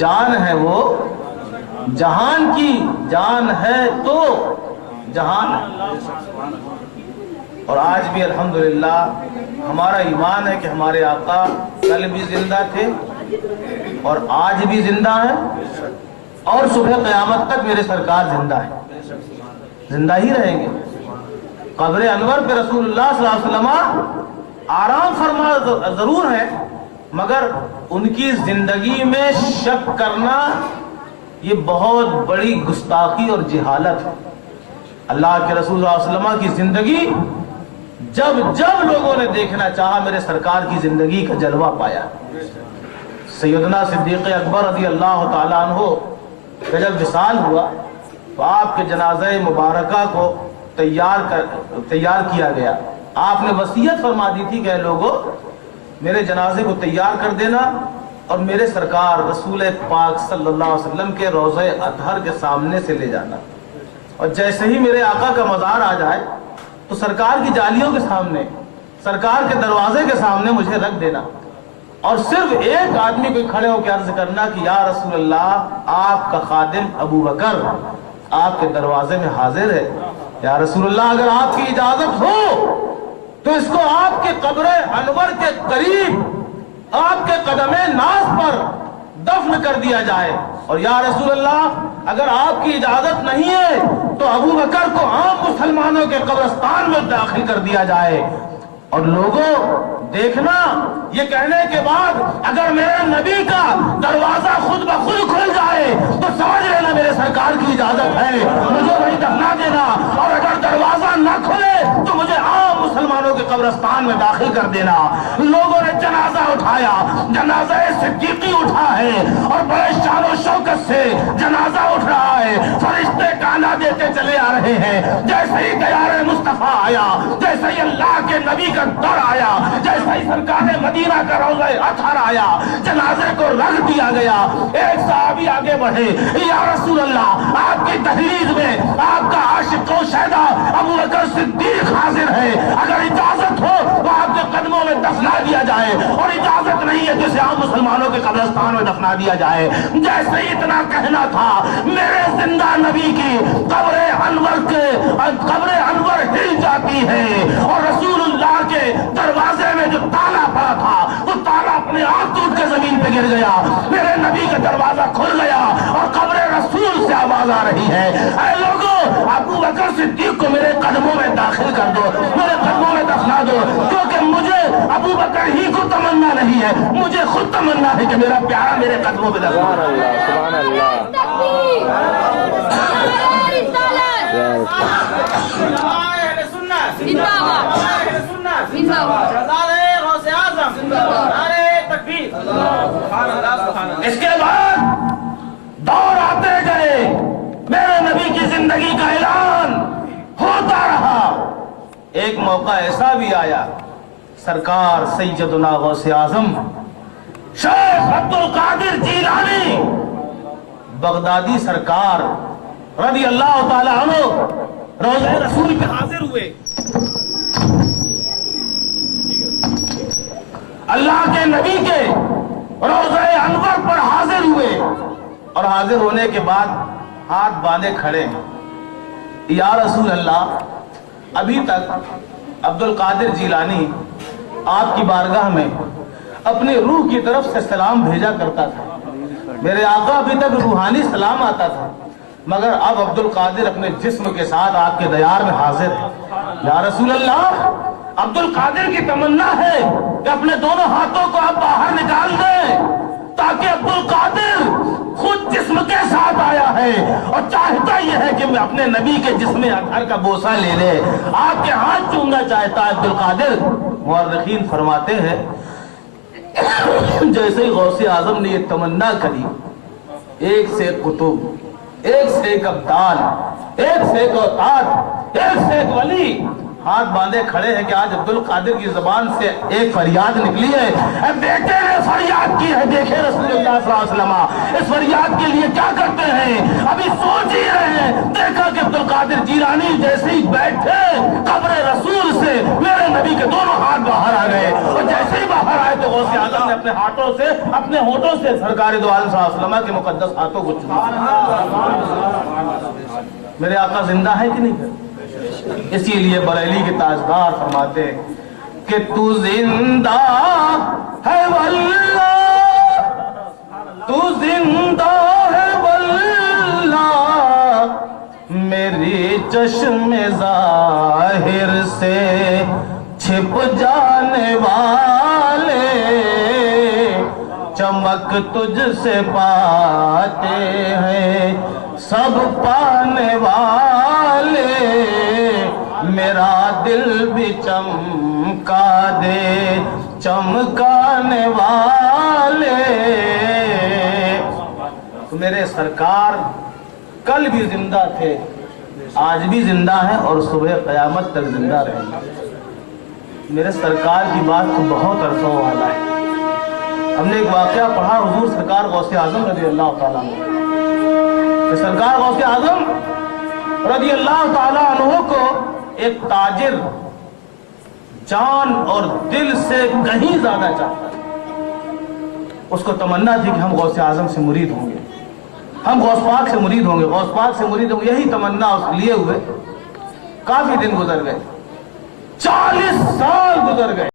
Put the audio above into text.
جان ہے وہ جہان کی جان ہے تو جہان ہے۔ اور آج بھی الحمدللہ ہمارا ایمان ہے کہ ہمارے آقا کل بھی زندہ تھے اور آج بھی زندہ ہیں اور صبح قیامت تک میرے سرکار زندہ ہیں، زندہ ہی رہیں گے۔ قبر انور پہ رسول اللہ صلی اللہ علیہ وسلم آرام فرما ضرور ہے، مگر ان کی زندگی میں شک کرنا یہ بہت بڑی گستاخی اور جہالت ہے۔ اللہ کے رسول صلی اللہ علیہ وسلم کی زندگی جب جب لوگوں نے دیکھنا چاہا میرے سرکار کی زندگی کا جلوہ پایا۔ سیدنا صدیق اکبر رضی اللہ تعالیٰ عنہ کا جب وصال ہوا تو آپ کے جنازہ مبارکہ کو تیار کیا گیا۔ آپ نے وصیت فرما دی تھی کہ اے لوگوں میرے جنازے کو تیار کر دینا اور میرے سرکار رسول پاک صلی اللہ علیہ وسلم کے روضہ اطہر کے سامنے سے لے جانا، اور جیسے ہی میرے آقا کا مزار آ جائے تو سرکار کی جالیوں کے سامنے، سرکار کے دروازے کے سامنے مجھے رکھ دینا، اور صرف ایک آدمی کو کھڑے ہو کے عرض کرنا کہ یا رسول اللہ آپ کا خادم ابو بکر آپ کے دروازے میں حاضر ہے، یا رسول اللہ اگر آپ کی اجازت ہو تو اس کو آپ کے قبر انور کے قریب آپ کے قدم ناز پر دفن کر دیا جائے، اور یا رسول اللہ اگر آپ کی اجازت نہیں ہے تو ابو بکر کو عام مسلمانوں کے قبرستان میں داخل کر دیا جائے۔ اور لوگوں دیکھنا، یہ کہنے کے بعد اگر میرے نبی کا دروازہ خود بخود کھل جائے تو سمجھ لینا میرے سرکار کی اجازت ہے، مجھے وہیں دفنا دینا، اور اگر دروازہ نہ کھلے تو مجھے عام مسلمانوں کے قبرستان میں داخل کر دینا۔ لوگوں نے جنازہ اٹھایا، جنازہ صدیقی اٹھا ہے اور بڑے شان و شوکت سے جنازہ اٹھ رہا ہے، فرشتے کانا دیتے چلے آ رہے ہیں۔ جیسے ہی دیار مصطفیٰ آیا، جیسے ہی اللہ کے نبی کا در آیا، جیسے ہی سرکار مدینہ کا روضہ اطہر آیا، جنازے کو رکھ دیا گیا۔ ایک صحابی آگے بڑھے، یا رسول اللہ آپ کی دہلیز میں آپ کا عاشق و شیدا ابو بکر صدیق حاضر ہے، اگر اجازت ہو تو آپ کے قدموں میں دفنا دیا جائے، اور اجازت نہیں ہے جسے عام مسلمانوں کے قبرستان میں دفنا دیا جائے۔ جیسے ہی اتنا کہنا تھا، میرے زندہ نبی کی قبر انور ہل جاتی ہے، اور رسول اللہ کے دروازے میں جو تالا پڑا تھا وہ تالا اپنے آپ ٹوٹ کے زمین پہ گر گیا، میرے نبی کا دروازہ کھل گیا اور قبر رسول سے آواز آ رہی ہے، اے لوگوں ابو بکر صدیق کو میرے قدموں میں داخل کر دو، میرے قدموں میں دفنا دو، کیونکہ مجھے ابو بکر ہی کو تمنا نہیں ہے، مجھے خود تمنا ہے کہ میرا پیارا میرے قدموں میں دفنا ہو۔ سبحان اللہ، اس کے بعد دور آتے گئے، میرے نبی کی زندگی کا اعلان ہوتا رہا۔ ایک موقع ایسا بھی آیا، سرکار سیدنا غوث اعظم شیخ عبد القادر جیلانی بغدادی سرکار رضی اللہ تعالی عنہ روضہ رسول پہ حاضر ہوئے، اللہ کے نبی کے روضہ انور پر حاضر ہوئے، اور حاضر ہونے کے بعد ہاتھ باندھے کھڑے ہیں، یا رسول اللہ ابھی تک عبد القادر جیلانی آپ کی بارگاہ میں اپنی روح کی طرف سے سلام بھیجا کرتا تھا، میرے آقا ابھی تک روحانی سلام آتا تھا، مگر اب عبد القادر اپنے جسم کے ساتھ آپ کے دیار میں حاضر ہے۔ یا رسول اللہ عبد القادر کی تمنا ہے کہ اپنے دونوں ہاتھوں کو آپ باہر نکال دیں تاکہ عبد القادر خود جسم کے ساتھ آیا ہے اور چاہتا یہ ہے کہ میں اپنے نبی کے جسم اطہر کا بوسہ لے لے، آپ کے ہاتھ چومنا چاہتا ہے عبد القادر۔ مورخین فرماتے ہیں جیسے ہی غوث اعظم نے یہ تمنا کری، ایک سے ایک قطب، ایک سے ایک ابدال، ایک سے ایک اوتاد، ایک سے ایک ولی ہاتھ باندھے کھڑے ہیں کہ آج عبد القادر کی زبان سے ایک فریاد نکلی ہے. اے بیٹے نے فریاد کی ہے, دیکھے رسول اللہ صلی اللہ علیہ وسلم اس فریاد کے لیے کیا کرتے ہیں. ابھی سوچ ہی رہے ہیں, دیکھا کہ عبد القادر جیلانی جیسے ہی بیٹھے قبر رسول سے میرے نبی کے دونوں ہاتھ باہر آ گئے, اور جیسے ہی باہر آئے تو غوث اعظم نے اپنے ہونٹوں سے سرکار دو عالم صلی اللہ علیہ وسلم کے مقدس ہاتھوں کو چوما. میرے آقا زندہ ہے کہ نہیں؟ اسی لیے بریلی کے تاجدار فرماتے کہ تو زندہ ہے واللہ, تو زندہ ہے واللہ, میری چشم ظاہر سے چھپ جانے والے, چمک تجھ سے پاتے ہیں سب پانے والے, میرا دل بھی چمکا دے چمکانے والے. میرے سرکار کل بھی زندہ تھے, آج بھی زندہ ہیں اور صبح قیامت تک زندہ رہیں گے. میرے سرکار کی بات تو بہت عرصہ والا ہے. ہم نے ایک واقعہ پڑھا حضور سرکار غوث اعظم رضی اللہ تعالیٰ عنہ, کہ سرکار غوث اعظم رضی اللہ تعالیٰ عنہ کو ایک تاجر جان اور دل سے کہیں زیادہ چاہتا تھا. اس کو تمنا تھی کہ ہم غوث اعظم سے مرید ہوں گے, ہم غوث پاک سے مرید ہوں گے, غوث پاک سے مرید ہوں گے. یہی تمنا اس لیے ہوئے. کافی دن گزر گئے, 40 سال گزر گئے.